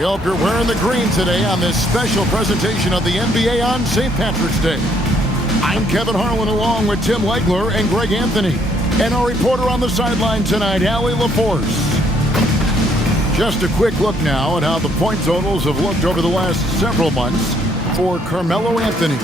We hope you're wearing the green today on this special presentation of the NBA on St. Patrick's Day. I'm Kevin Harlan along with Tim Legler and Greg Anthony. And our reporter on the sideline tonight, Allie LaForce. Just a quick look now at how the point totals have looked over the last several months for Carmelo Anthony.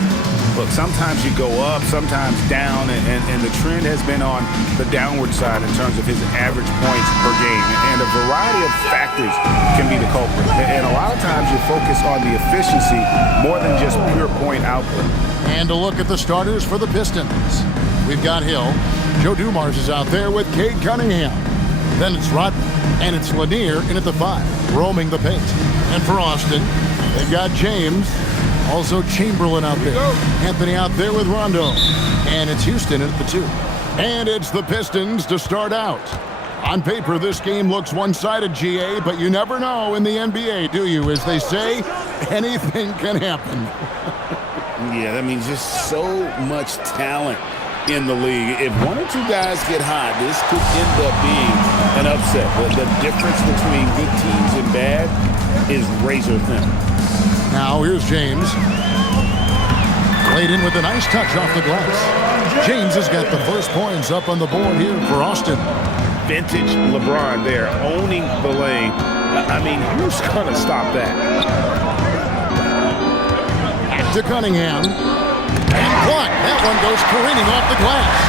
Look, sometimes you go up, sometimes down, and the trend has been on the downward side in terms of his average points per game. And a variety of factors can be the culprit. And a lot of times you focus on the efficiency more than just pure point output. And a look at the starters for the Pistons. We've got Hill. Joe Dumars is out there with Cade Cunningham. Then it's Rodman, and it's Lanier in at the 5, roaming the paint. And for Austin, they've got James. Also Chamberlain out there. Anthony out there with Rondo. And it's Houston at the 2. And it's the Pistons to start out. On paper, this game looks one-sided, GA, but you never know in the NBA, do you? As they say, anything can happen. Yeah, that means just so much talent in the league. If one or two guys get hot, this could end up being an upset. The difference between good teams and bad is razor thin. Now here's James. Played in with a nice touch off the glass. James has got the first points up on the board here for Austin. Vintage LeBron there, owning the lane. I mean, who's going to stop that? Back to Cunningham. And blocked. That one goes careening off the glass.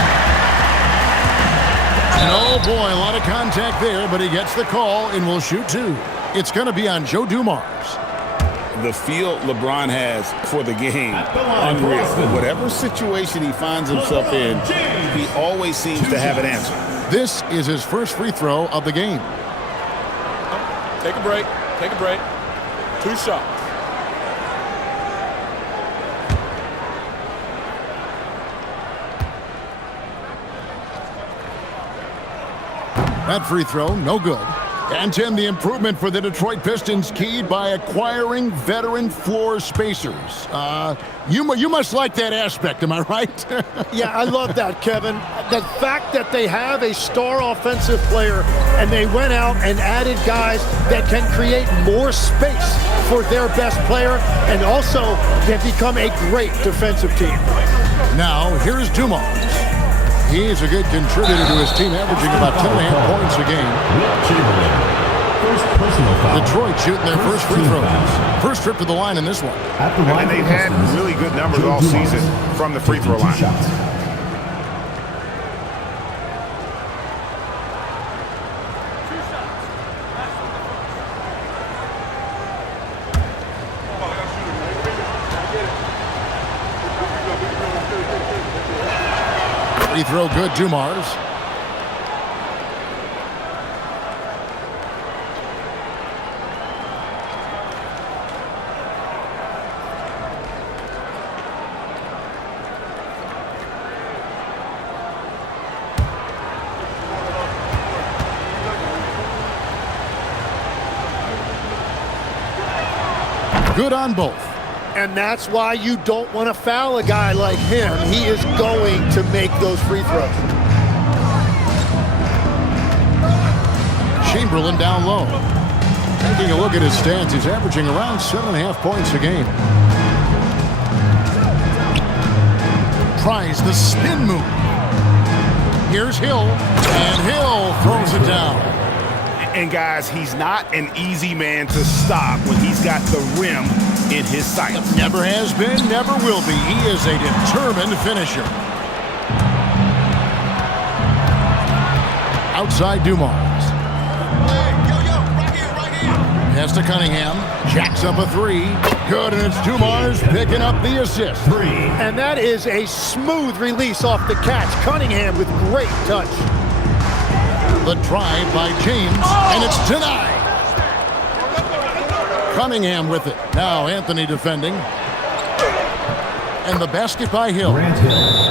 And oh boy, a lot of contact there, but he gets the call and will shoot 2. It's going to be on Joe Dumars. The feel LeBron has for the game, unreal. Whatever situation he finds himself in, he always seems to have an answer. This is his first free throw of the game. Take a break. Take a break. 2 shots. That free throw, no good. And Tim, the improvement for the Detroit Pistons keyed by acquiring veteran floor spacers. You must like that aspect, am I right? Yeah, I love that, Kevin. The fact that they have a star offensive player and they went out and added guys that can create more space for their best player and also can become a great defensive team. Now, here's Dumars. He's a good contributor to his team, averaging about 10.5 points a game. Detroit shooting their first free throws. First trip to the line in this one. And they've had really good numbers all season from the free throw line. Free throw good, Dumars. Good on both. And that's why you don't want to foul a guy like him. He is going to make those free throws. Chamberlain down low. Taking a look at his stats, he's averaging around 7.5 points a game. Tries the spin move. Here's Hill, and Hill throws it down. And guys, he's not an easy man to stop when he's got the rim in his sights. Never has been, never will be. He is a determined finisher. Outside Dumars. Pass to Cunningham. Jacks up a 3. Good, and it's Dumars picking up the assist. 3. And that is a smooth release off the catch. Cunningham with great touch. The drive by James, and it's denied. Cunningham with it. Now Anthony defending. And the basket by Hill.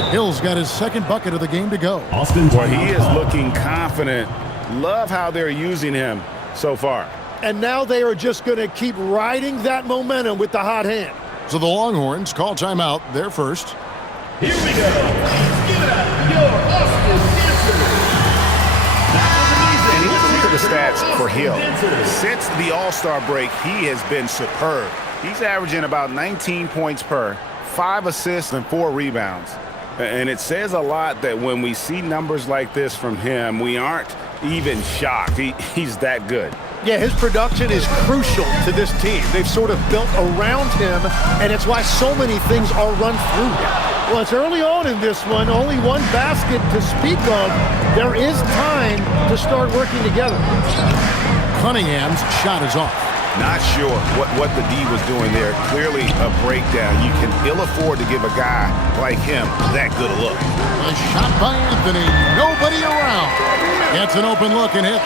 Hill's got his second bucket of the game to go. Well, he is looking confident. Love how they're using him so far. And now they are just going to keep riding that momentum with the hot hand. So the Longhorns call timeout. They're first. Here we go. Give it up, your Austin Dancers. And even look at the stats stats for Hill. Since the All-Star break, he has been superb. He's averaging about 19 points per, 5 assists and 4 rebounds. And it says a lot that when we see numbers like this from him, we aren't even shocked. He's that good. Yeah, his production is crucial to this team. They've sort of built around him, and it's why so many things are run through him. Well, it's early on in this one. Only one basket to speak of. There is time to start working together. Cunningham's shot is off. Not sure what the D was doing there. Clearly a breakdown. You can ill afford to give a guy like him that good a look. A shot by Anthony. Nobody around. Gets an open look and hits.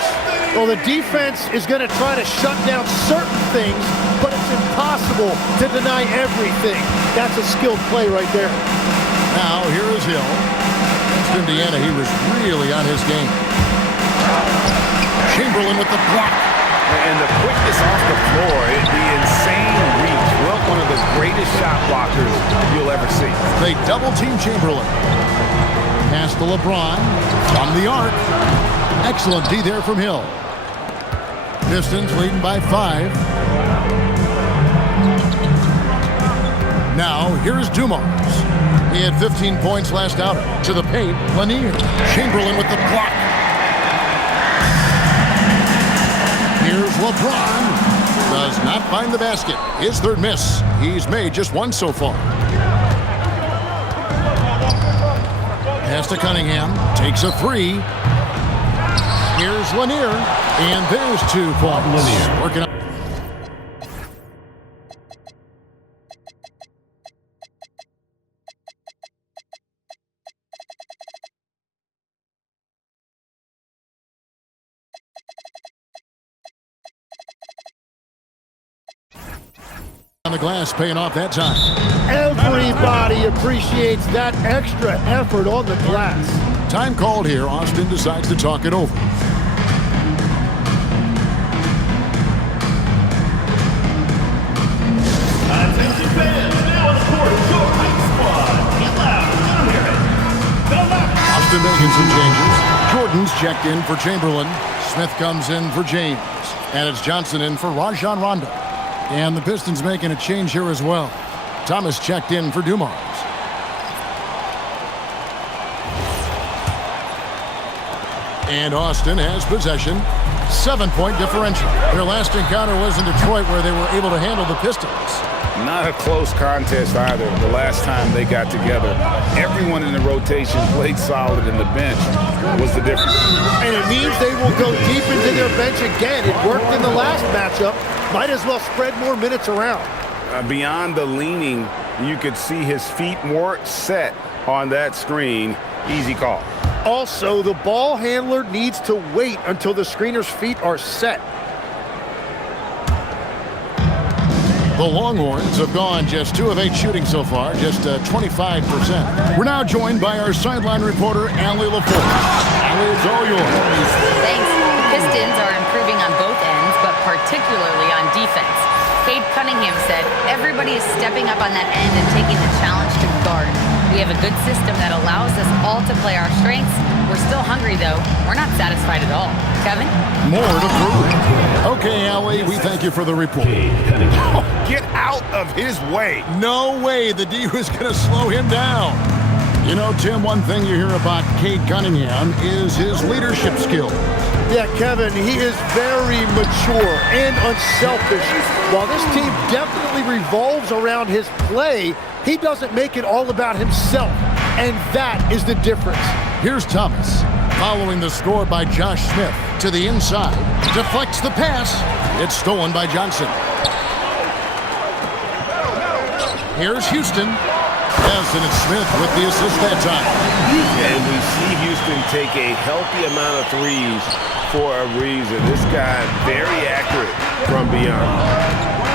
Well, the defense is going to try to shut down certain things, but it's impossible to deny everything. That's a skilled play right there. Now, here is Hill. Against Indiana, he was really on his game. Chamberlain with the block. And the quickness off the floor, the insane reach. Well, one of the greatest shot blockers you'll ever see. They double-team Chamberlain. Pass to LeBron. From the arc. Excellent D there from Hill. Pistons leading by 5. Now, here's Dumars. He had 15 points last outing. To the paint, Lanier. Chamberlain with the block. Here's LeBron. Does not find the basket. His third miss. He's made just one so far. Pass to Cunningham. Takes a 3. Here's Lanier. And there's 2 points. Lanier working on. On the glass, paying off that time. Everybody appreciates that extra effort on the glass. Time called here. Austin decides to talk it over. Attention fans, now on the court, your high squad. Get loud, let 'em hear it. Go loud. Austin making some changes. Jordan's checked in for Chamberlain. Smith comes in for James. And it's Johnson in for Rajon Rondo. And the Pistons making a change here as well. Thomas checked in for Dumars. And Austin has possession. 7-point differential. Their last encounter was in Detroit where they were able to handle the Pistons. Not a close contest either. The last time they got together, everyone in the rotation played solid, and the bench was the difference. And it means they will go deep into their bench again. It worked in the last matchup. Might as well spread more minutes around. Beyond the leaning, you could see his feet more set on that screen. Easy call. Also, the ball handler needs to wait until the screener's feet are set. The Longhorns have gone just 2 of 8 shooting so far, just 25%. We're now joined by our sideline reporter, Allie LaForce. Allie, it's all yours. Thanks. The Pistons are improving on both ends, but particularly on defense. Cade Cunningham said, everybody is stepping up on that end and taking the challenge to guard. We have a good system that allows us all to play our strengths. We're still hungry, though. We're not satisfied at all. Kevin? More to prove. Okay, Allie, we thank you for the report. Get out of his way. No way the D was going to slow him down. You know, Tim, one thing you hear about Cade Cunningham is his leadership skills. Yeah, Kevin, he is very mature and unselfish. While this team definitely revolves around his play, he doesn't make it all about himself, and that is the difference. Here's Thomas, following the score by Josh Smith to the inside. Deflects the pass. It's stolen by Johnson. Here's Houston. Yes, and it's Smith with the assist that time. And we see Houston take a healthy amount of threes for a reason. This guy very accurate from beyond.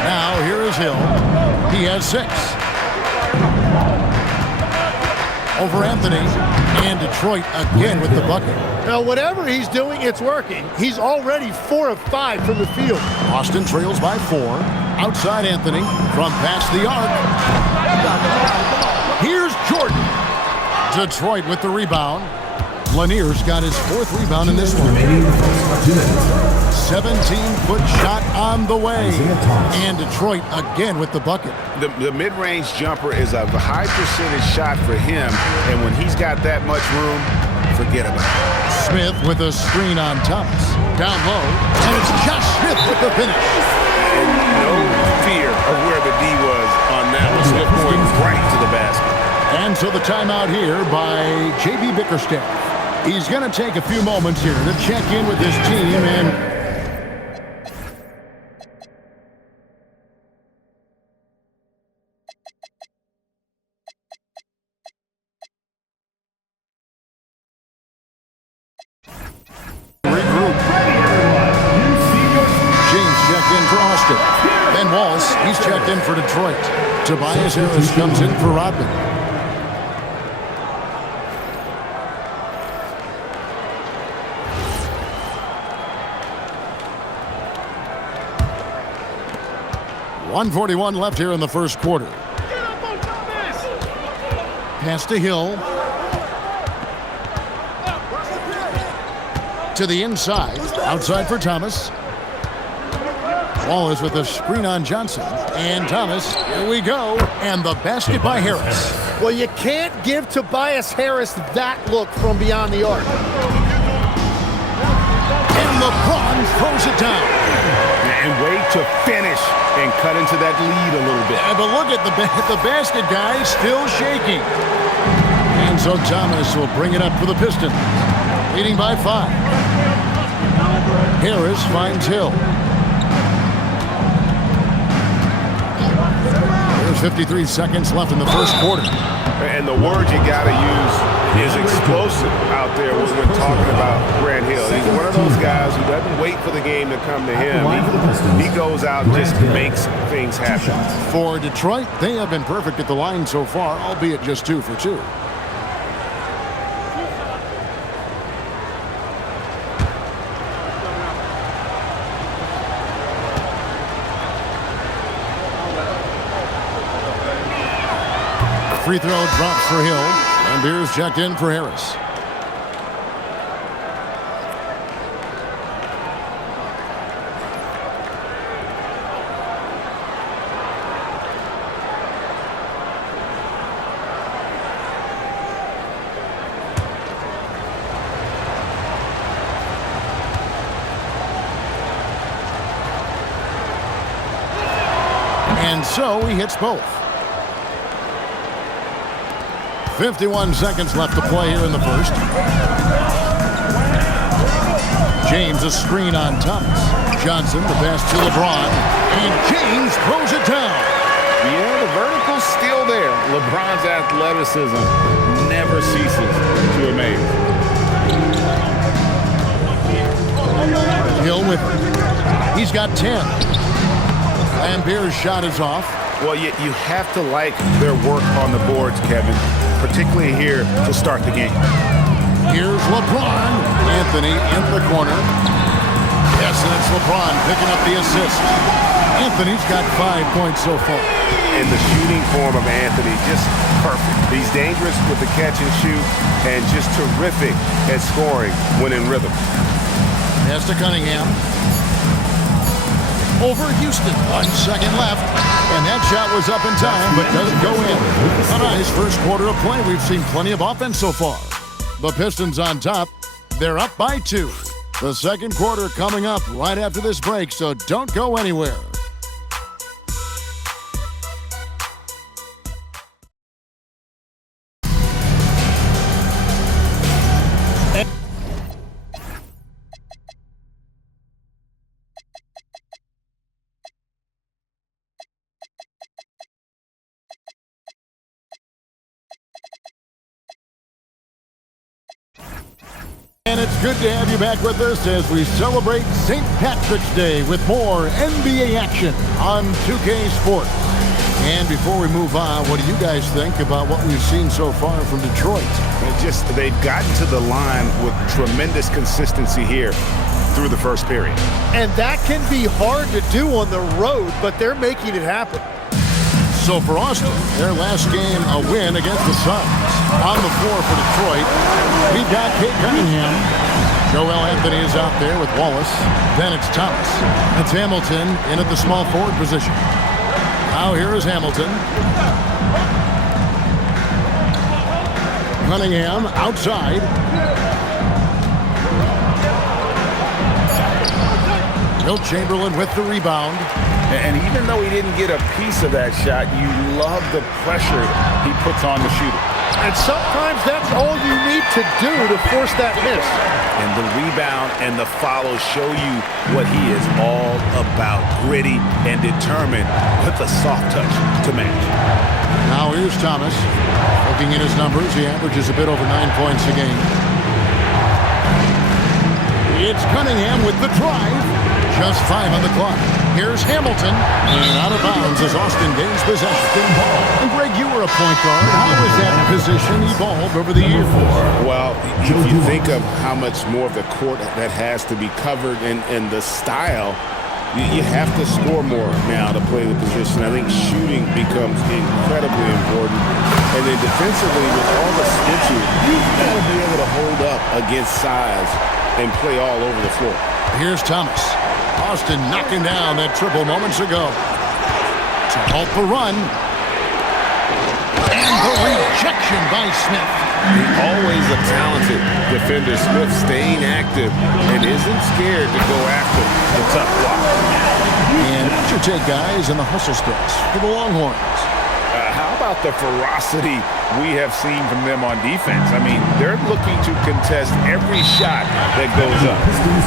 Now here is Hill. He has 6. Over Anthony, and Detroit again with the bucket. Now, whatever he's doing, it's working. He's already 4 of 5 from the field. Austin trails by 4. Outside Anthony from past the arc. Here's Jordan. Detroit with the rebound. Lanier's got his 4th rebound in this one. 17-foot shot on the way. And Detroit again with the bucket. The mid-range jumper is a high percentage shot for him, and when he's got that much room, forget about it. Smith with a screen on Thomas. Down low, and it's Josh Smith with the finish. And no fear of where the D was on that one. Smith going right to the basket. And so the timeout here by J.B. Bickerstaff. He's going to take a few moments here to check in with his team and... Ben Wallace, he's checked in for Detroit. Tobias Harris comes in for Rodman. .141 left here in the first quarter. Pass to Hill. To the inside. Outside for Thomas. Wallace with a screen on Johnson. And Thomas, here we go. And the basket by Harris. Well, you can't give Tobias Harris that look from beyond the arc. And LeBron throws it down. And wait to finish and cut into that lead a little bit. But look at the basket guy still shaking. And so Thomas will bring it up for the Pistons. Leading by 5. Harris finds Hill. There's 53 seconds left in the first quarter. And the word you got to use is explosive out there when talking about Grant Hill. He's one of those guys who doesn't wait for the game to come to him. He goes out and just makes things happen. For Detroit, they have been perfect at the line so far, albeit just 2 for 2. Free throw drops for Hill, and Beers checked in for Harris. And so he hits both. 51 seconds left to play here in the first. James a screen on Thomas. Johnson the pass to LeBron. And James throws it down. Yeah, the vertical's still there. LeBron's athleticism never ceases to amaze. Hill with it. He's got 10. Lambier's shot is off. Well, you have to like their work on the boards, Kevin, particularly here to start the game. Here's LeBron. Anthony in the corner. Yes, and it's LeBron picking up the assist. Anthony's got 5 points so far. And the shooting form of Anthony, just perfect. He's dangerous with the catch and shoot and just terrific at scoring when in rhythm. Pass to Cunningham. Over Houston. 1 second left. And that shot was up in time, but doesn't go in. A nice first quarter of play. We've seen plenty of offense so far. The Pistons on top. They're up by 2. The second quarter coming up right after this break, so don't go anywhere. And it's good to have you back with us as we celebrate St. Patrick's Day with more NBA action on 2K Sports. And before we move on, what do you guys think about what we've seen so far from Detroit? They've gotten to the line with tremendous consistency here through the first period. And that can be hard to do on the road, but they're making it happen. So for Austin, their last game a win against the Suns. On the floor for Detroit, we've got Cade Cunningham. Joel Anthony is out there with Wallace. Then it's Thomas. It's Hamilton in at the small forward position. Now here is Hamilton. Cunningham outside. Wilt Chamberlain with the rebound. And even though he didn't get a piece of that shot, you love the pressure he puts on the shooter. And sometimes that's all you need to do to force that miss. And the rebound and the follow show you what he is all about. Gritty and determined with a soft touch to match. Now here's Thomas. Looking at his numbers, he averages a bit over 9 points a game. It's Cunningham with the drive. Just 5 on the clock. Here's Hamilton. And out of bounds as Austin gains possession. And Greg, you were a point guard. How has that position evolved over the years? Well, if you think of how much more of the court that has to be covered and the style, you have to score more now to play the position. I think shooting becomes incredibly important. And then defensively, with all the switching, you've got to be able to hold up against size and play all over the floor. Here's Thomas. Austin knocking down that triple moments ago. To halt the run. And the rejection by Smith. Always a talented defender. Smith staying active and isn't scared to go after the tough block. And what's your take, guys, in the hustle space for the Longhorns? How about the ferocity we have seen from them on defense? I mean, they're looking to contest every shot that goes up.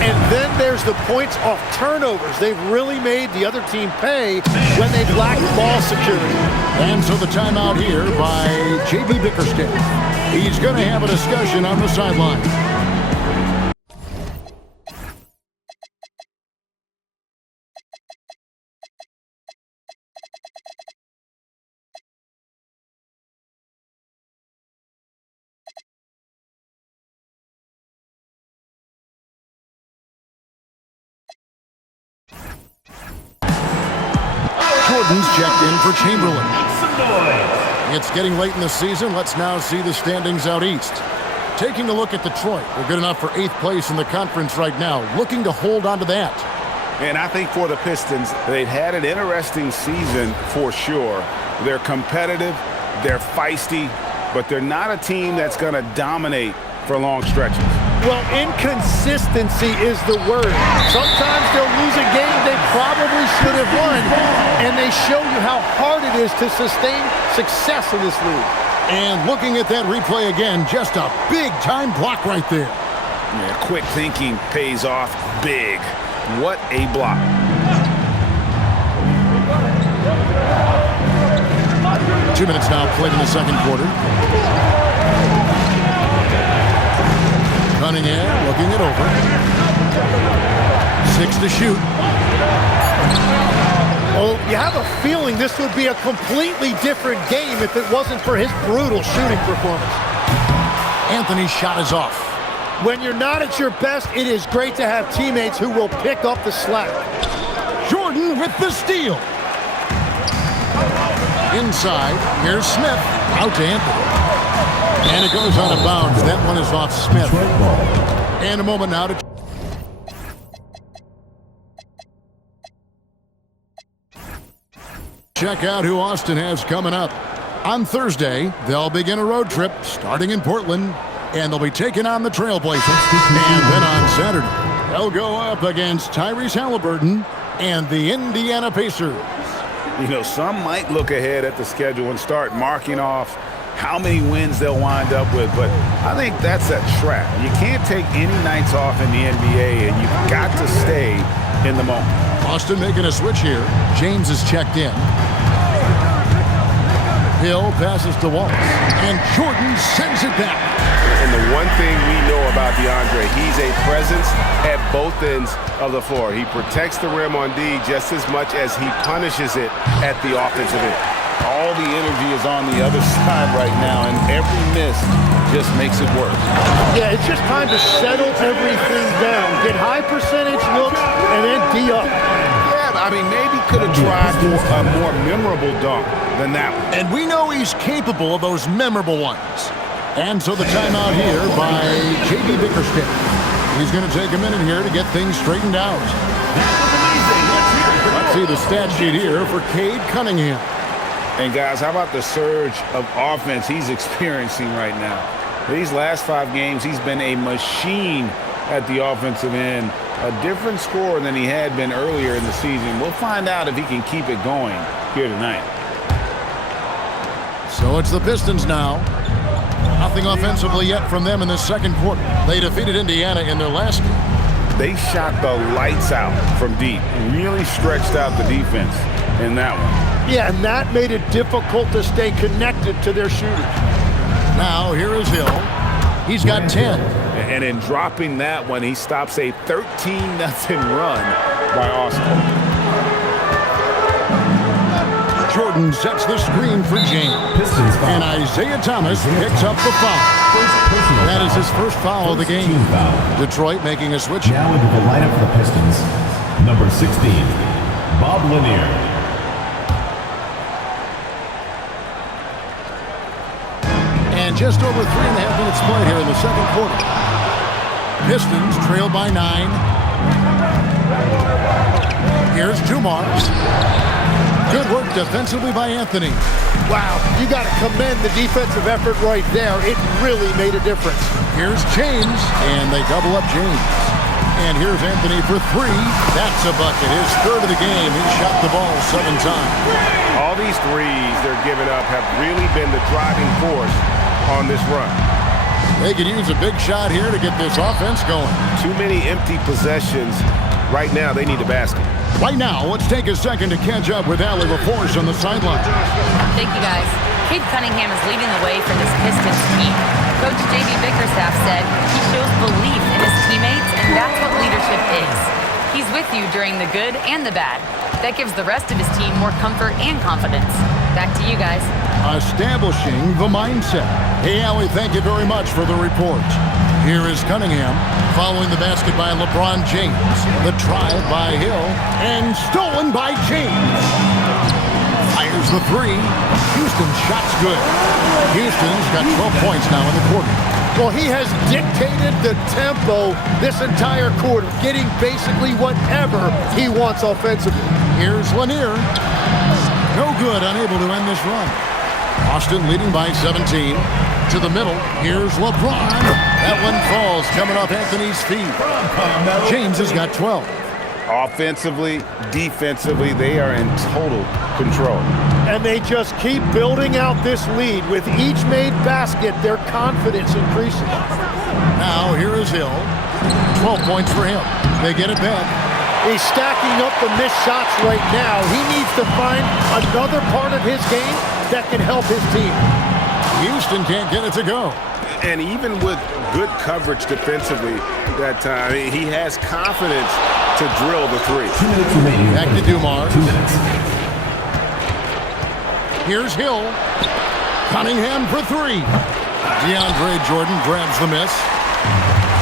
And then there's the points off turnovers. They've really made the other team pay when they've lacked ball security. And so the timeout here by J.B. Bickerstaff. He's going to have a discussion on the sideline. Jordan's checked in for Chamberlain. It's getting late in the season. Let's now see the standings out east. Taking a look at Detroit. They're good enough for 8th place in the conference right now. Looking to hold on to that. And I think for the Pistons, they've had an interesting season for sure. They're competitive, they're feisty, but they're not a team that's going to dominate for long stretches. Well, inconsistency is the word. Sometimes they'll lose a game they probably should have won, and they show you how hard it is to sustain success in this league. And looking at that replay again, just a big-time block right there. Yeah, quick thinking pays off big. What a block. Two minutes now played in the second quarter. Cunningham looking it over. 6 to shoot. Oh, you have a feeling this would be a completely different game if it wasn't for his brutal shooting performance. Anthony's shot is off. When you're not at your best, it is great to have teammates who will pick up the slack. Jordan with the steal. Inside, here's Smith. Out to Anthony. And it goes out of bounds. That one is off Smith. And a moment now to... check out who Austin has coming up. On Thursday, they'll begin a road trip starting in Portland, and they'll be taking on the Trailblazers. And then on Saturday, they'll go up against Tyrese Halliburton and the Indiana Pacers. You know, some might look ahead at the schedule and start marking off how many wins they'll wind up with, but I think that's a trap. You can't take any nights off in the NBA, and you've got to stay in the moment. Austin making a switch here. James is checked in. Hill passes to Wallace, and Jordan sends it back. And the one thing we know about DeAndre, he's a presence at both ends of the floor. He protects the rim on D just as much as he punishes it at the offensive end. All the energy is on the other side right now, and every miss just makes it worse. Yeah, it's just time to settle everything down. Get high percentage looks and then D up. Yeah, I mean, maybe could have tried for a more memorable dunk than that one. And we know he's capable of those memorable ones. And so the timeout here by J.B. Bickerstaff. He's going to take a minute here to get things straightened out. Let's see the stat sheet here for Cade Cunningham. And guys, how about the surge of offense he's experiencing right now? These last 5 games, he's been a machine at the offensive end. A different score than he had been earlier in the season. We'll find out if he can keep it going here tonight. So it's the Pistons now. Nothing offensively yet from them in the second quarter. They defeated Indiana in their last game. They shot the lights out from deep. Really stretched out the defense in that one. Yeah, and that made it difficult to stay connected to their shooters. Now, here is Hill. He's got 10. And in dropping that one, he stops a 13-0 run by Austin. Jordan sets the screen for James. And Isaiah Thomas picks up the foul. That is his first foul of the game. Detroit making a switch. Now into the lineup for the Pistons. Number 16, Bob Lanier. And just over 3.5 minutes played here in the second quarter. Pistons trail by 9. Here's Dumars. Good work defensively by Anthony. Wow, you got to commend the defensive effort right there. It really made a difference. Here's James, and they double up James. And here's Anthony for 3. That's a bucket. His third of the game. He shot the ball 7 times. All these threes they're giving up have really been the driving force on this run. They could use a big shot here to get this offense going. Too many empty possessions. Right now, they need a basket. Right now, let's take a second to catch up with Allie LaForce on the sideline. Thank you, guys. Cade Cunningham is leading the way for this Pistons team. Coach J.B. Bickerstaff said he shows belief in his teammates, and that's what leadership is. He's with you during the good and the bad. That gives the rest of his team more comfort and confidence. Back to you guys. Establishing the mindset. Hey, Allie, thank you very much for the report. Here is Cunningham following the basket by LeBron James. The drive by Hill and stolen by James. Fires the 3. Houston's shot's good. Houston's got 12 points now in the quarter. Well, he has dictated the tempo this entire quarter, getting basically whatever he wants offensively. Here's Lanier. No good, unable to end this run. Austin leading by 17. To the middle. Here's LeBron. That one falls, coming off Anthony's feet. James has got 12. Offensively, defensively, they are in total control. And they just keep building out this lead. With each made basket, their confidence increases. Now, here is Hill. 12 points for him. They get it back. He's stacking up the missed shots right now. He needs to find another part of his game that can help his team. Houston can't get it to go. And even with good coverage defensively that time, he has confidence to drill the 3. 2 minutes remaining. Back to Dumars. 2 minutes. Here's Hill. Cunningham for 3. DeAndre Jordan grabs the miss.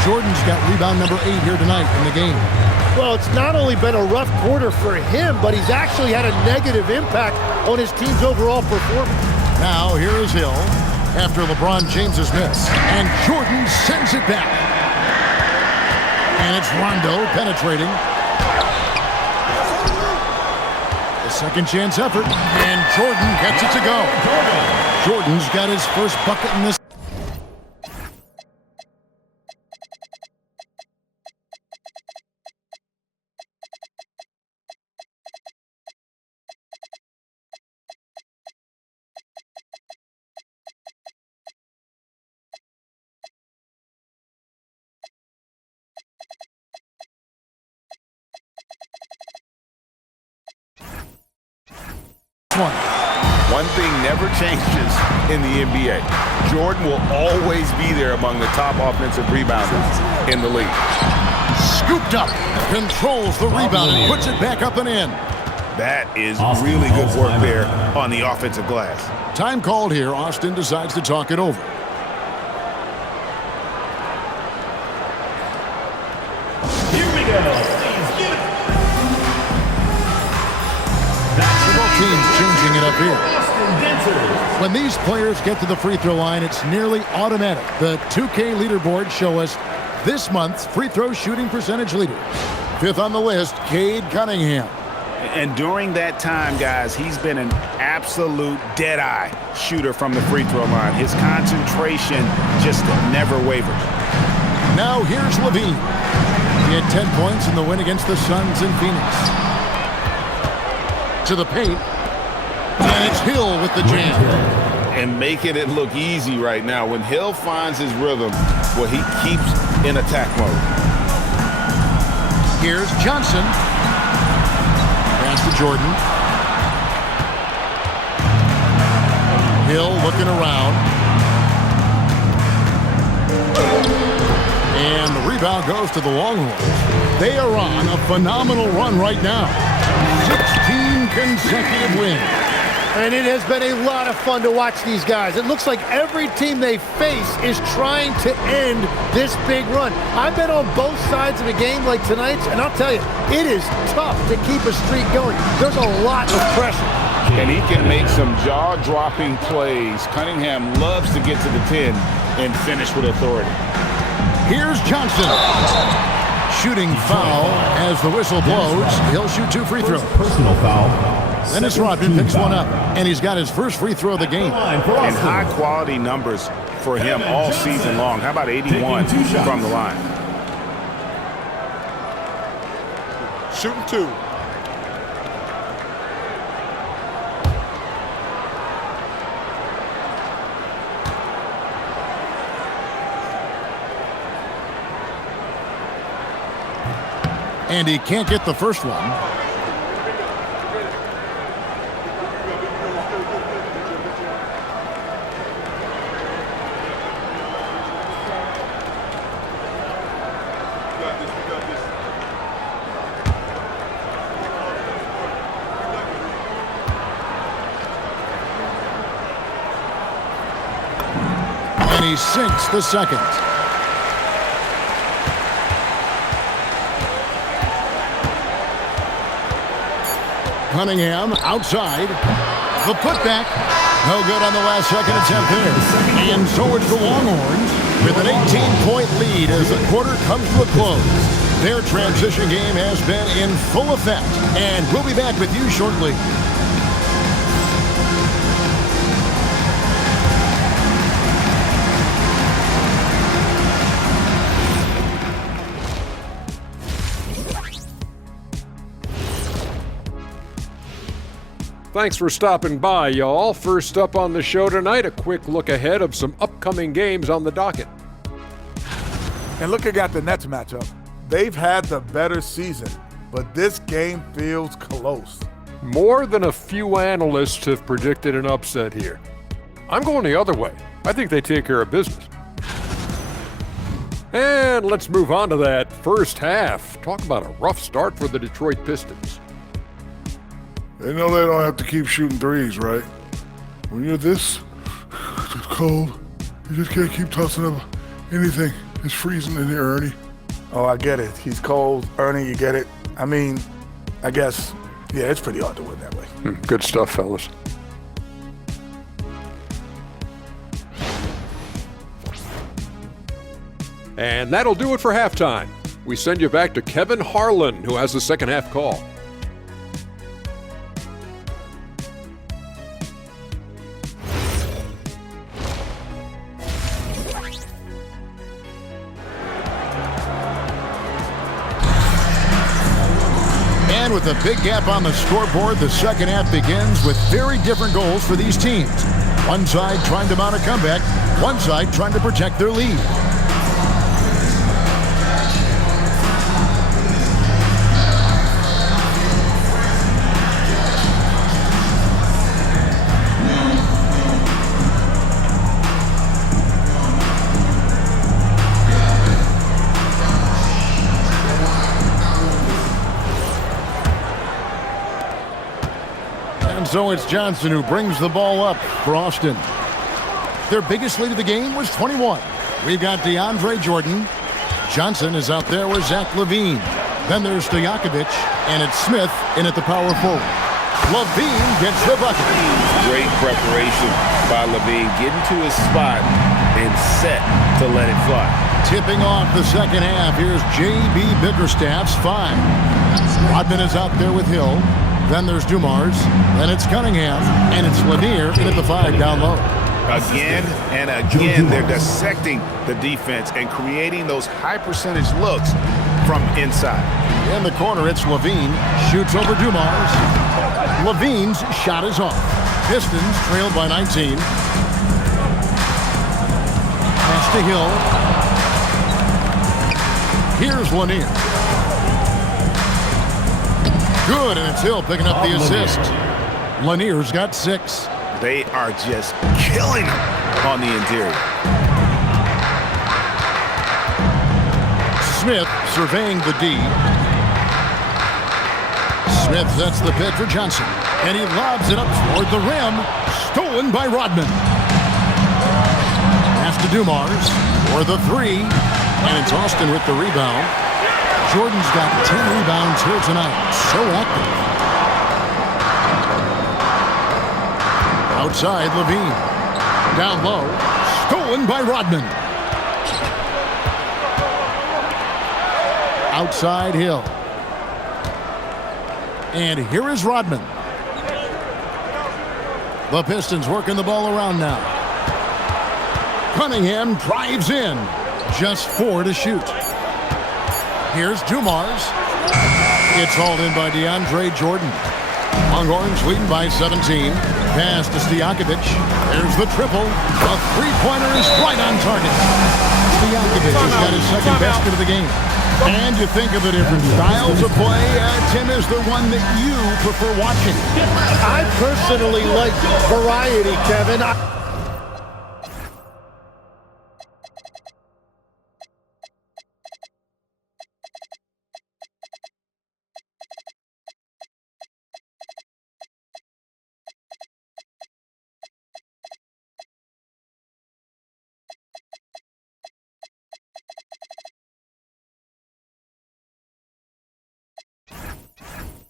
Jordan's got rebound number 8 here tonight in the game. Well, it's not only been a rough quarter for him, but he's actually had a negative impact on his team's overall performance. Now, here is Hill after LeBron James's miss. And Jordan sends it back. And it's Rondo penetrating. The second chance effort. And Jordan gets it to go. Jordan's got his first bucket in this. One thing never changes in the NBA. Jordan will always be there among the top offensive rebounders in the league. Scooped up, controls the rebound, and puts it back up and in. That is really good work there on the offensive glass. Time called here. Austin decides to talk it over. Here we go. Please give it. team's changing it up here. When these players get to the free throw line, it's nearly automatic. The 2K leaderboard show us this month's free throw shooting percentage leaders. Fifth on the list, Cade Cunningham. And during that time, guys, he's been an absolute dead-eye shooter from the free throw line. His concentration just never wavers. Now here's Levine. He had 10 points in the win against the Suns in Phoenix. To the paint. And it's Hill with the jam. And making it look easy right now. When Hill finds his rhythm, well, he keeps in attack mode. Here's Johnson. Pass to Jordan. Hill looking around. And the rebound goes to the Longhorns. They are on a phenomenal run right now. 16 consecutive wins. And it has been a lot of fun to watch these guys. It looks like every team they face is trying to end this big run. I've been on both sides of a game like tonight's, and I'll tell you, it is tough to keep a streak going. There's a lot of pressure. And he can make some jaw-dropping plays. Cunningham loves to get to the 10 and finish with authority. Here's Johnson. Shooting foul as the whistle blows. He'll shoot 2 free throws. Personal foul. Dennis Rodman picks one up, and he's got his first free throw of the game. And high-quality numbers for him all season long. How about 81 from the line? Shooting 2. And he can't get the first one. And he sinks the second. Cunningham outside. The putback. No good on the last second attempt there. And so it's the Longhorns with an 18-point lead as the quarter comes to a close. Their transition game has been in full effect. And we'll be back with you shortly. Thanks for stopping by, y'all. First up on the show tonight, a quick look ahead of some upcoming games on the docket. And looking at the Nets matchup, they've had the better season, but this game feels close. More than a few analysts have predicted an upset here. I'm going the other way. I think they take care of business. And let's move on to that first half. Talk about a rough start for the Detroit Pistons. They know they don't have to keep shooting threes, right? When you're this cold, you just can't keep tossing up anything. It's freezing in here, Ernie. Oh, I get it. He's cold. Ernie, you get it. I mean, I guess, yeah, it's pretty hard to win that way. Good stuff, fellas. And that'll do it for halftime. We send you back to Kevin Harlan, who has the second half call. And with a big gap on the scoreboard, the second half begins with very different goals for these teams. One side trying to mount a comeback, one side trying to protect their lead. So it's Johnson who brings the ball up for Austin. Their biggest lead of the game was 21. We've got DeAndre Jordan. Johnson is out there with Zach LaVine. Then there's Stojakovic, and it's Smith in at the power forward. Levine gets the bucket. Great preparation by Levine, getting to his spot and set to let it fly. Tipping off the second half, here's J.B. Bickerstaff's 5. Rodman is out there with Hill. Then there's Dumars. Then it's Cunningham. And it's Lanier in at the 5 down low. Again and again, they're dissecting the defense and creating those high-percentage looks from inside. In the corner, it's Levine. Shoots over Dumars. Levine's shot is off. Pistons trailed by 19. Pass to Hill. Here's Lanier. Good, and it's Hill picking up the assist. Lanier's got 6. They are just killing them on the interior. Smith surveying the D. Smith sets the pick for Johnson, and he lobs it up toward the rim. Stolen by Rodman. Pass to Dumars for the 3, and it's Austin with the rebound. Jordan's got 10 rebounds here tonight. So active. Outside, Levine. Down low. Stolen by Rodman. Outside, Hill. And here is Rodman. The Pistons working the ball around now. Cunningham drives in. Just 4 to shoot. Here's Dumars. It's hauled in by DeAndre Jordan. Longhorns leading by 17. Pass to Stojakovic. There's the triple. The three-pointer is right on target. Stojakovic has got his second basket of the game. And you think of the different styles of play. Tim is the one that you prefer watching. I personally like variety, Kevin.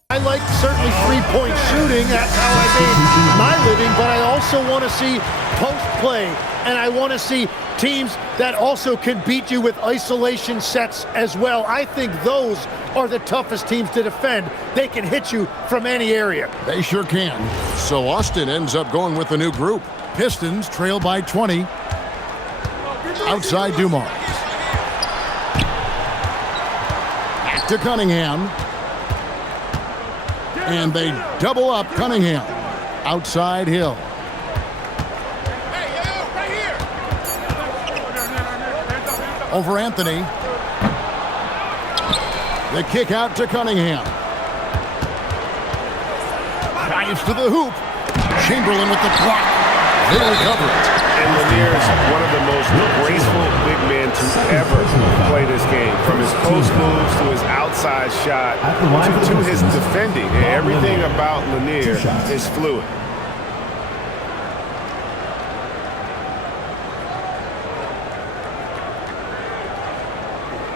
I like certainly three-point shooting. That's how I made my living, but I also want to see post play, and I want to see teams that also can beat you with isolation sets as well. I think those are the toughest teams to defend. They can hit you from any area. They sure can. So Austin ends up going with the new group. Pistons trail by 20. Outside Dumars. Back to Cunningham. And they double up Cunningham. Outside Hill. Over Anthony. The kick out to Cunningham. Drives to the hoop. Chamberlain with the block. They recover it. And Lanier is one of the most graceful big men to ever play this game. From his post moves to his outside shot to his defending. And everything about Lanier is fluid.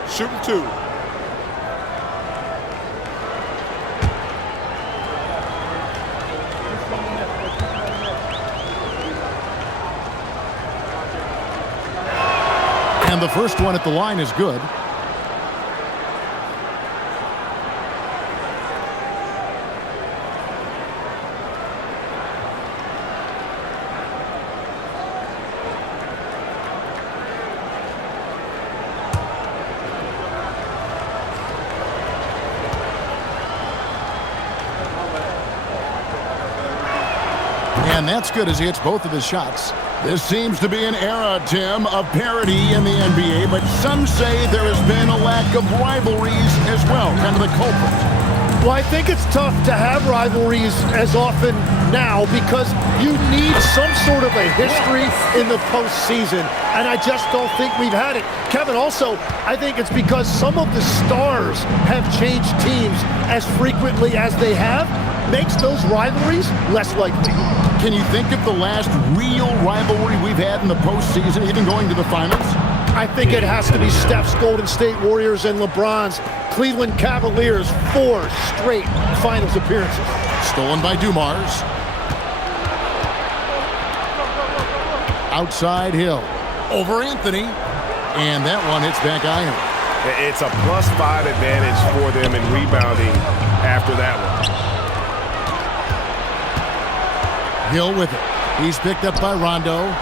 Shooting 2. And the first one at the line is good. And that's good as he hits both of his shots. This seems to be an era, Tim, of parity in the NBA, but some say there has been a lack of rivalries as well, kind of the culprit. Well, I think it's tough to have rivalries as often now because you need some sort of a history in the postseason, and I just don't think we've had it. Kevin, also, I think it's because some of the stars have changed teams as frequently as they have, makes those rivalries less likely. Can you think of the last real rivalry we've had in the postseason, even going to the finals? I think it has to be Steph's Golden State Warriors and LeBron's Cleveland Cavaliers 4 straight finals appearances. Stolen by Dumars. Outside Hill. Over Anthony. And that one hits back iron. It's a +5 advantage for them in rebounding after that one. Hill with it. He's picked up by Rondo.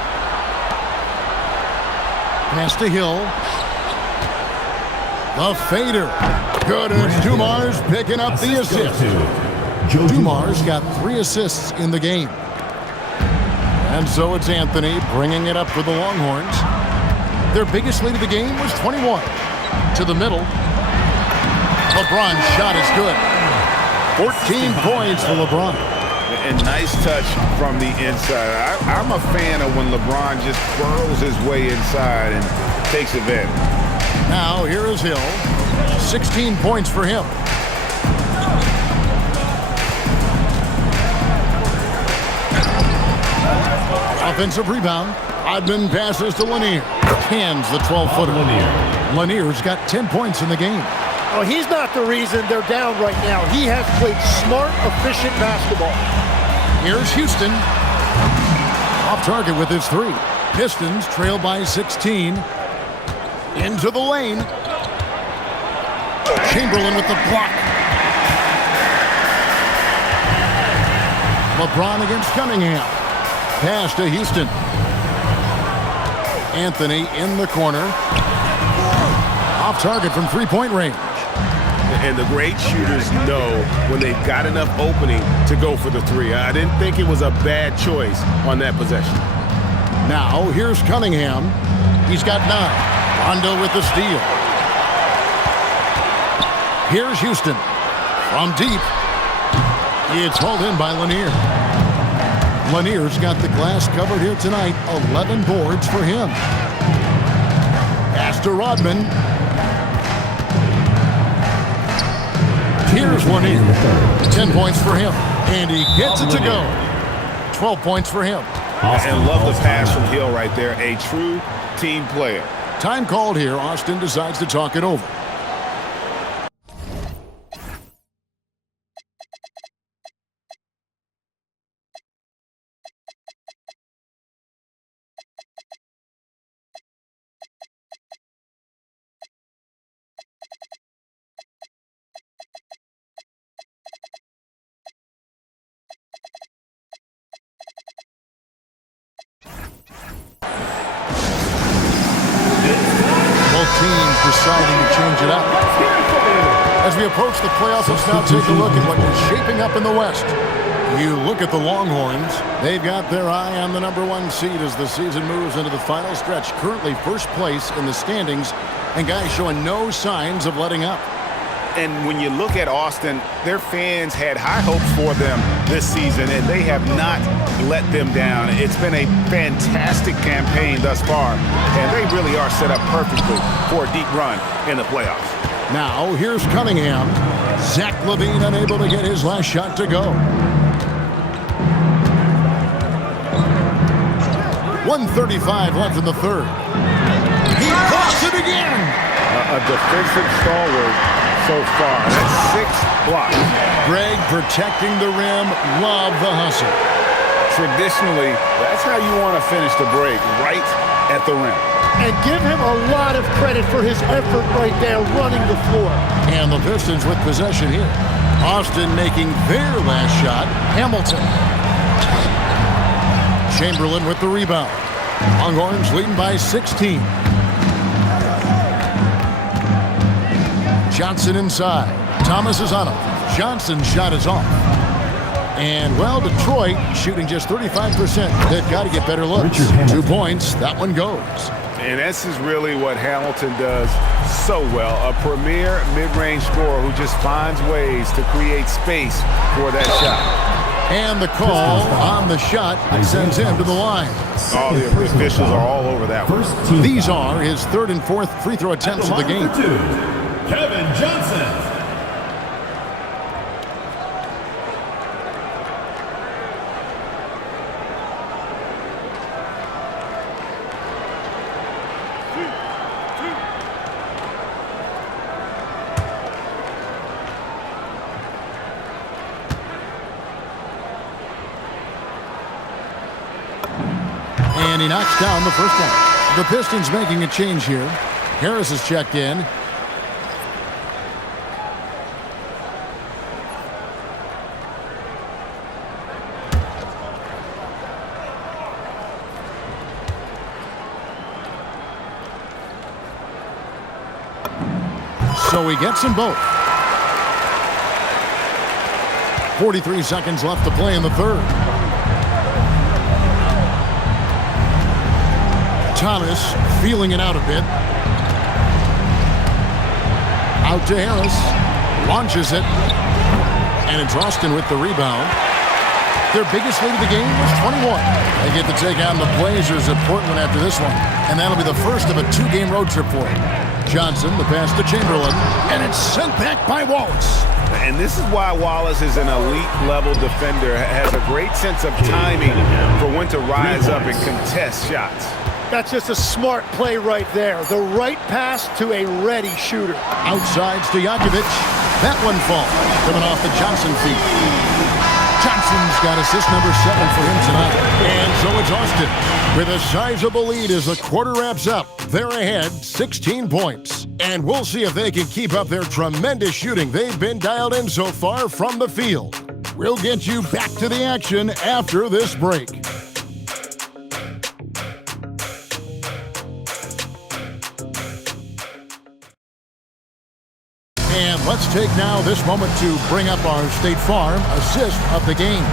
Pass to Hill. The fader. Good as Dumars picking up the assist. Dumars got 3 assists in the game. And so it's Anthony bringing it up for the Longhorns. Their biggest lead of the game was 21. To the middle. LeBron's shot is good. 14 points for LeBron. And nice touch from the inside. I'm a fan of when LeBron just burrows his way inside and takes advantage. Now here is Hill. 16 points for him. Offensive rebound. Odman passes to Lanier. Hands the 12-footer. Lanier's got 10 points in the game. Oh, he's not the reason they're down right now. He has played smart, efficient basketball. Here's Houston. Off target with his 3. Pistons trail by 16. Into the lane. Chamberlain with the block. LeBron against Cunningham. Pass to Houston. Anthony in the corner. Off target from three-point range. And the great shooters know when they've got enough opening to go for the 3. I didn't think it was a bad choice on that possession. Now here's Cunningham. He's got 9. Rondo with the steal. Here's Houston. From deep. It's hauled in by Lanier. Lanier's got the glass covered here tonight. 11 boards for him. Pass to Rodman. Here's Lanier. 10 points for him. And he gets it to go. 12 points for him. And love the pass from Hill right there. A true team player. Time called here. Austin decides to talk it over. Teams deciding to change it up. As we approach the playoffs, let's now take a look at what is shaping up in the West. You look at the Longhorns. They've got their eye on the #1 seed as the season moves into the final stretch. Currently first place in the standings, and guys showing no signs of letting up. And when you look at Austin, their fans had high hopes for them this season, and they have not let them down. It's been a fantastic campaign thus far, and they really are set up perfectly for a deep run in the playoffs. Now, here's Cunningham. Zach LaVine unable to get his last shot to go. 1:35 left in the third. He blocks it again. A defensive stalwart so far. That's 6 blocks. Greg protecting the rim. Love the hustle. Traditionally, that's how you want to finish the break, right at the rim. And give him a lot of credit for his effort right there running the floor. And the Pistons with possession here. Austin making their last shot. Hamilton. Chamberlain with the rebound. Longhorns leading by 16. Johnson inside. Thomas is on him. Johnson's shot is off. And, well, Detroit shooting just 35%. They've got to get better looks. 2 points. That one goes. And this is really what Hamilton does so well. A premier mid-range scorer who just finds ways to create space for that shot. And the call on the shot sends him to the line. All the officials are all over that one. These are his 3rd and 4th free throw attempts of the game. Kevin Johnson. And he knocks down the first one. The Pistons making a change here. Harris is checked in. So he gets them both. 43 seconds left to play in the third. Thomas feeling it out a bit. Out to Harris. Launches it. And it's Austin with the rebound. Their biggest lead of the game was 21. They get to take on the Blazers at Portland after this one. And that'll be the first of a 2-game road trip for them. Johnson, the pass to Chamberlain. And it's sent back by Wallace. And this is why Wallace is an elite-level defender, has a great sense of timing for when to rise up and contest shots. That's just a smart play right there. The right pass to a ready shooter. Outside Stojakovic. That one falls. Coming off the Johnson feet. Johnson's got assist number 7 for him tonight. And so it's Austin with a sizable lead as the quarter wraps up. They're ahead 16 points. And we'll see if they can keep up their tremendous shooting they've been dialed in so far from the field. We'll get you back to the action after this break. And let's take now this moment to bring up our State Farm assist of the game.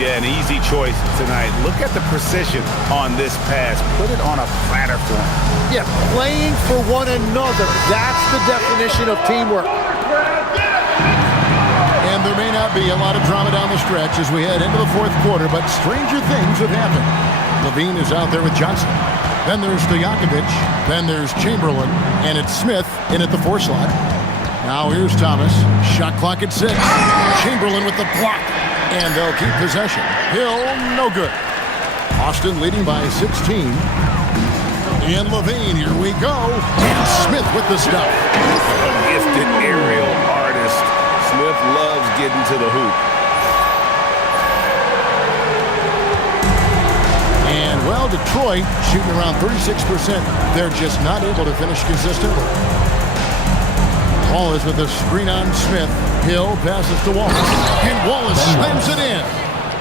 Yeah, an easy choice tonight. Look at the precision on this pass. Put it on a platter for him. Yeah, playing for one another. That's the definition of teamwork. And there may not be a lot of drama down the stretch as we head into the fourth quarter, but stranger things have happened. Levine is out there with Johnson. Then there's Stojakovic. Then there's Chamberlain. And it's Smith in at the 4 slot. Now here's Thomas. Shot clock at 6. Chamberlain with the block. And they'll keep possession. Hill, no good. Austin leading by 16. And Levine, here we go. And Smith with the stop. A gifted aerial artist. Smith loves getting to the hoop. And, well, Detroit shooting around 36%. They're just not able to finish consistently. Wallace with a screen on Smith. Hill passes to Wallace. And Wallace slams it in.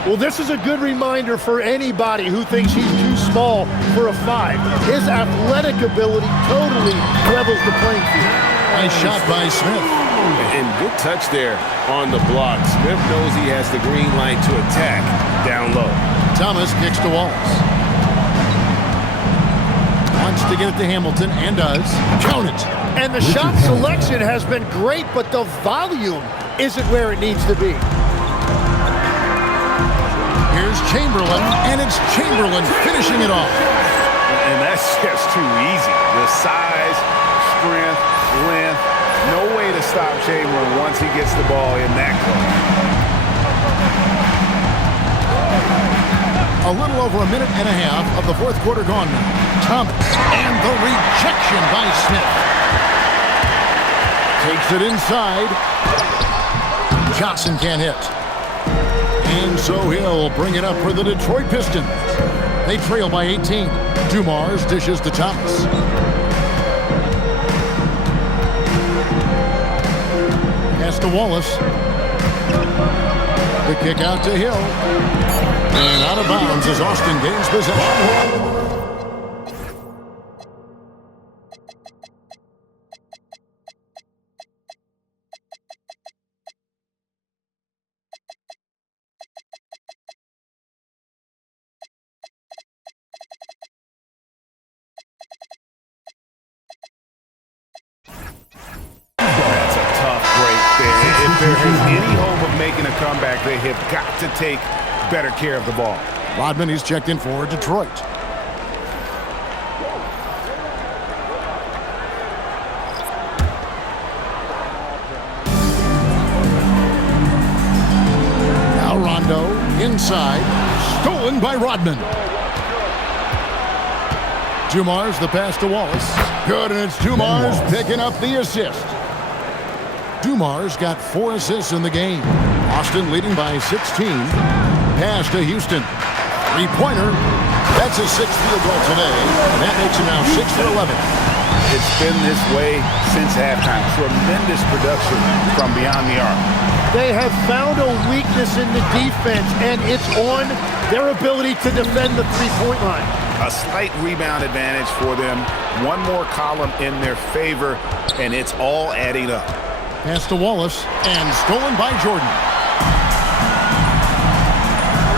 Well, this is a good reminder for anybody who thinks he's too small for a 5. His athletic ability totally levels the playing field. Nice shot by Smith. And good touch there on the block. Smith knows he has the green light to attack down low. Thomas kicks to Wallace. Wants to get it to Hamilton and does. Count it. And the shot selection has been great, but the volume isn't where it needs to be. Here's Chamberlain, and it's Chamberlain finishing it off. And that's just too easy. The size, strength, length, no way to stop Chamberlain once he gets the ball in that close. A little over a minute and a half of the fourth quarter gone now. Thomas, and the rejection by Smith. Takes it inside. Johnson can't hit. And so he'll bring it up for the Detroit Pistons. They trail by 18. Dumars dishes to Thomas. Pass to Wallace. The kick out to Hill. And out of bounds as Austin gains possession. Any hope of making a comeback, they have got to take better care of the ball. Rodman, he's checked in for Detroit. Now Rondo inside, stolen by Rodman. Dumars the pass to Wallace. Good, and it's Dumars picking up the assist. Dumars got 4 assists in the game. Austin leading by 16. Pass to Houston. Three-pointer. That's his 6th field goal today, and that makes him now 6 for 11. It's been this way since halftime. Tremendous production from beyond the arc. They have found a weakness in the defense, and it's on their ability to defend the three-point line. A slight rebound advantage for them. One more column in their favor, and it's all adding up. Pass to Wallace, and stolen by Jordan.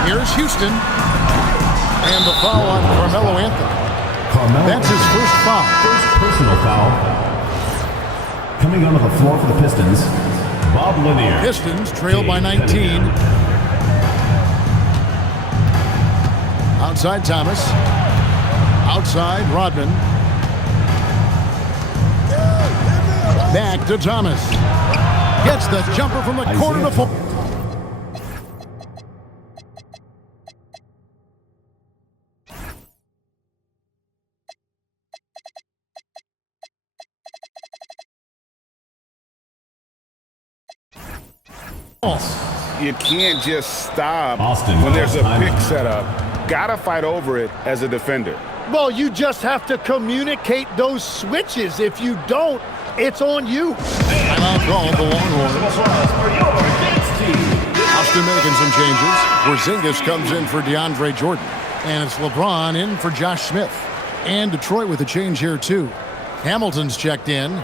Here's Houston. And the foul on Carmelo Anthony. That's his first foul. First personal foul. Coming onto the floor for the Pistons, Bob Lanier. Pistons trail by 19. Outside Thomas. Outside Rodman. Back to Thomas. Gets the jumper from the corner to four. You can't just stop Austin, when there's a time. pick set up. Gotta fight over it as a defender. Well, you just have to communicate those switches. If you don't, it's on you. Timeout called the Longhorns. Austin making some changes. Porzingis comes in for DeAndre Jordan. And it's LeBron in for Josh Smith. And Detroit with a change here, too. Hamilton's checked in.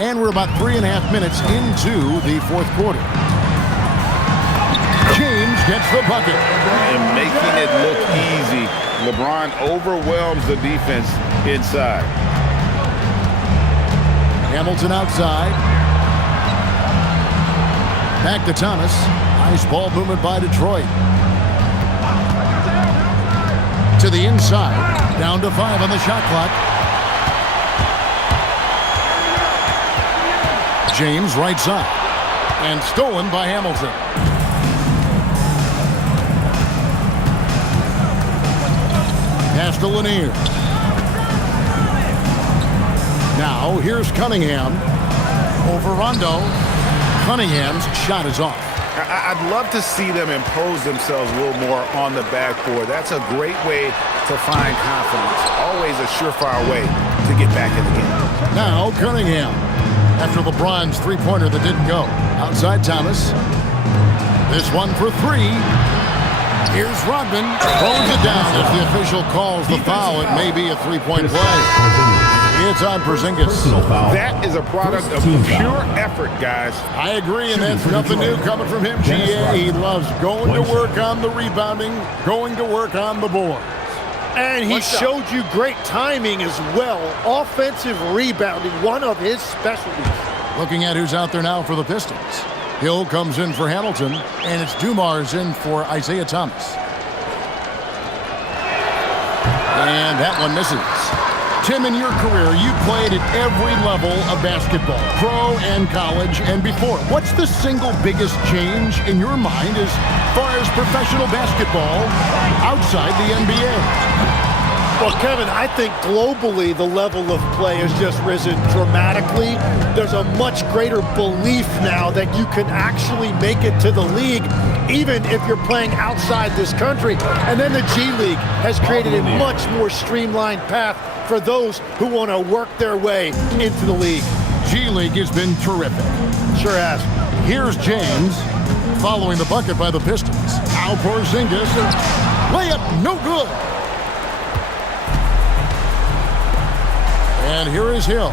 And we're about 3.5 minutes into the fourth quarter. James gets the bucket. And making it look easy. LeBron overwhelms the defense inside. Hamilton outside. Back to Thomas. Nice ball movement by Detroit. To the inside. Down to 5 on the shot clock. James right side. And stolen by Hamilton. Pass to Lanier. Now here's Cunningham. Over Rondo. Cunningham's shot is off. I'd love to see them impose themselves a little more on the backboard. That's a great way to find confidence. Always a surefire way to get back in the game. Now Cunningham. After LeBron's three-pointer that didn't go. Outside Thomas. This one for 3. Here's Rodman. Throws it down. If the official calls the foul, it may be a three-point play. It's on Porzingis. That is a product of pure effort, guys. I agree, and that's nothing new coming from him, GA. He loves going to work on the rebounding, going to work on the board. And he showed you great timing as well. Offensive rebounding, one of his specialties. Looking at who's out there now for the Pistons. Hill comes in for Hamilton, and it's Dumars in for Isaiah Thomas. And that one misses. Tim, in your career, you played at every level of basketball, pro and college and before. What's the single biggest change in your mind as far as professional basketball outside the NBA? Well, Kevin, I think globally the level of play has just risen dramatically. There's a much greater belief now that you can actually make it to the league, even if you're playing outside this country. And then the G League has created a much more streamlined path for those who want to work their way into the league. G League has been terrific. Sure has. Here's James following the bucket by the Pistons. Now Porzingis. Layup no good. And here is Hill.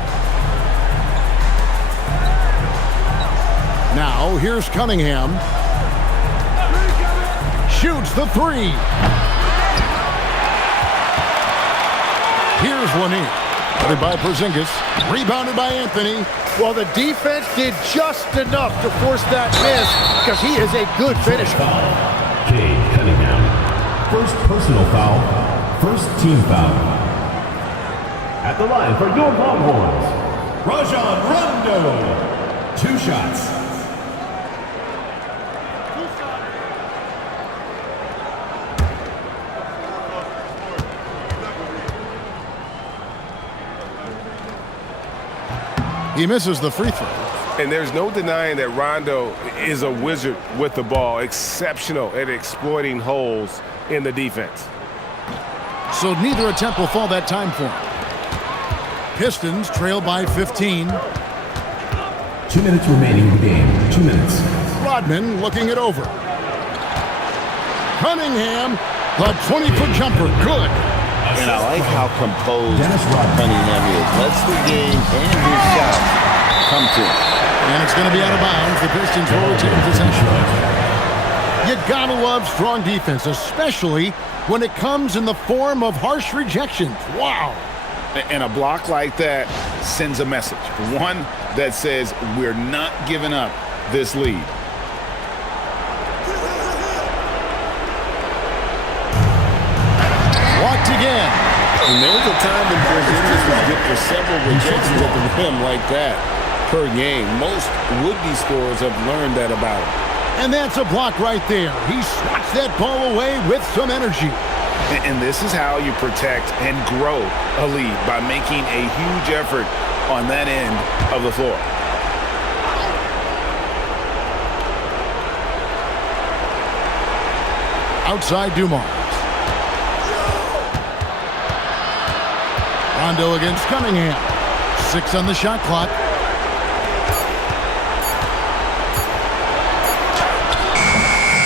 Now here's Cunningham. Shoots the 3. Here's Lanier. Headed by Porzingis. Rebounded by Anthony. Well, the defense did just enough to force that miss because he is a good finisher. Cade Cunningham. First personal foul. First team foul. At the line for your Longhorns, Rajon Rondo. 2 shots. He misses the free throw. And there's no denying that Rondo is a wizard with the ball, exceptional at exploiting holes in the defense. So neither attempt will fall that time for him. Pistons trail by 15. 2 minutes remaining in the game. 2 minutes. Rodman looking it over. Cunningham, the 20-foot jumper, good. And I like how composed Cunningham is. Lets the game and his shots come to him. And it's going to be out of bounds. The Pistons will retain possession. You gotta love strong defense, especially when it comes in the form of harsh rejections. Wow. And a block like that sends a message. One that says we're not giving up this lead. Walked again. And there was a time when Porzingis was good for several rejections at the rim like that per game. Most would-be scorers have learned that about him. And that's a block right there. He swats that ball away with some energy. And this is how you protect and grow a lead, by making a huge effort on that end of the floor. Outside Dumars. Rondo against Cunningham. 6 on the shot clock.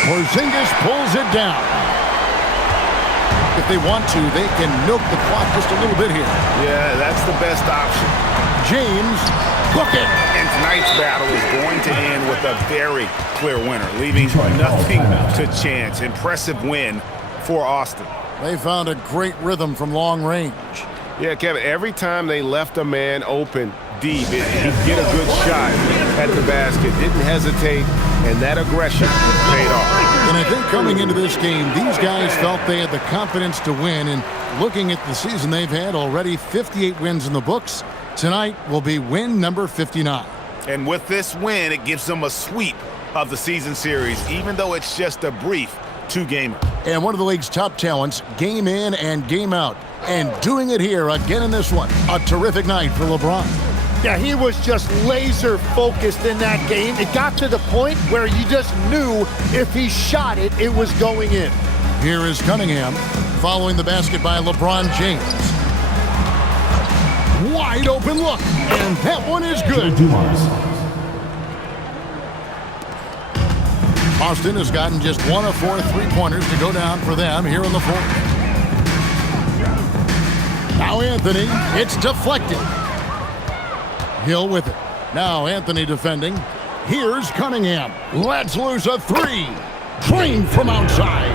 Porzingis pulls it down. If they want to, they can milk the clock just a little bit here. Yeah, that's the best option. James, book it. And tonight's battle is going to end with a very clear winner, leaving nothing to chance. Impressive win for Austin. They found a great rhythm from long range. Yeah, Kevin, every time they left a man open deep, he'd get a good shot at the basket. Didn't hesitate, and that aggression paid off. And I think coming into this game, these guys felt they had the confidence to win. And looking at the season they've had, already 58 wins in the books. Tonight will be win number 59. And with this win, it gives them a sweep of the season series, even though it's just a brief 2-gamer. And one of the league's top talents, game in and game out. And doing it here again in this one. A terrific night for LeBron. Yeah, he was just laser focused in that game. It got to the point where you just knew if he shot it, it was going in. Here is Cunningham following the basket by LeBron James. Wide open look, and that one is good. Austin has gotten just 1 of 4 3-pointers to go down for them here in the fourth. Now Anthony, it's deflected. Hill with it. Now Anthony defending. Here's Cunningham. Lets loose a 3. Drained from outside.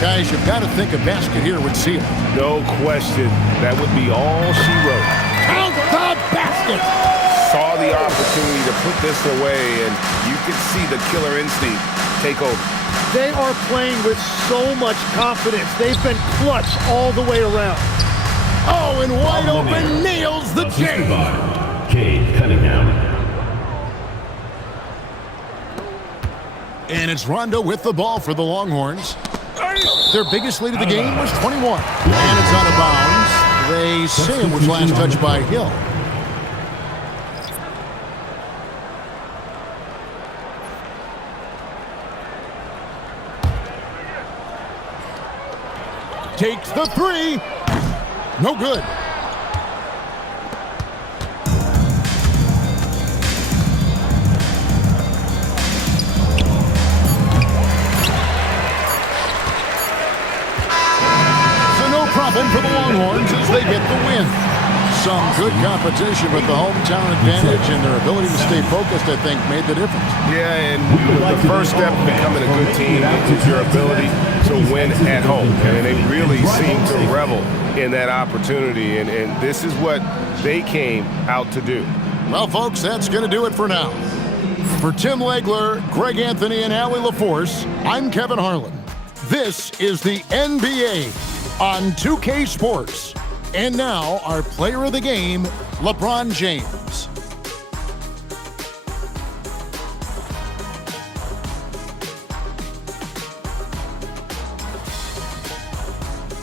Guys, you've got to think a basket here would seal it. No question. That would be all she wrote. Count the basket. Saw the opportunity to put this away, and you could see the killer instinct take over. They are playing with so much confidence. They've been clutch all the way around. Oh, and wide open, nails the J. Cade Cunningham. And it's Rondo with the ball for the Longhorns. Their biggest lead of the game was 21. And it's out of bounds. They say it was last touched by Hill. Takes the 3. No good. So no problem for the Longhorns as they get the win. Some good competition, but the hometown advantage and their ability to stay focused, I think, made the difference. Yeah, and the first step in becoming a good team is your ability to win at home. And they really seem to revel in that opportunity, and this is what they came out to do. Well, folks, that's going to do it for now. For Tim Legler, Greg Anthony, and Allie LaForce, I'm Kevin Harlan. This is the NBA on 2K Sports. And now, our player of the game, LeBron James.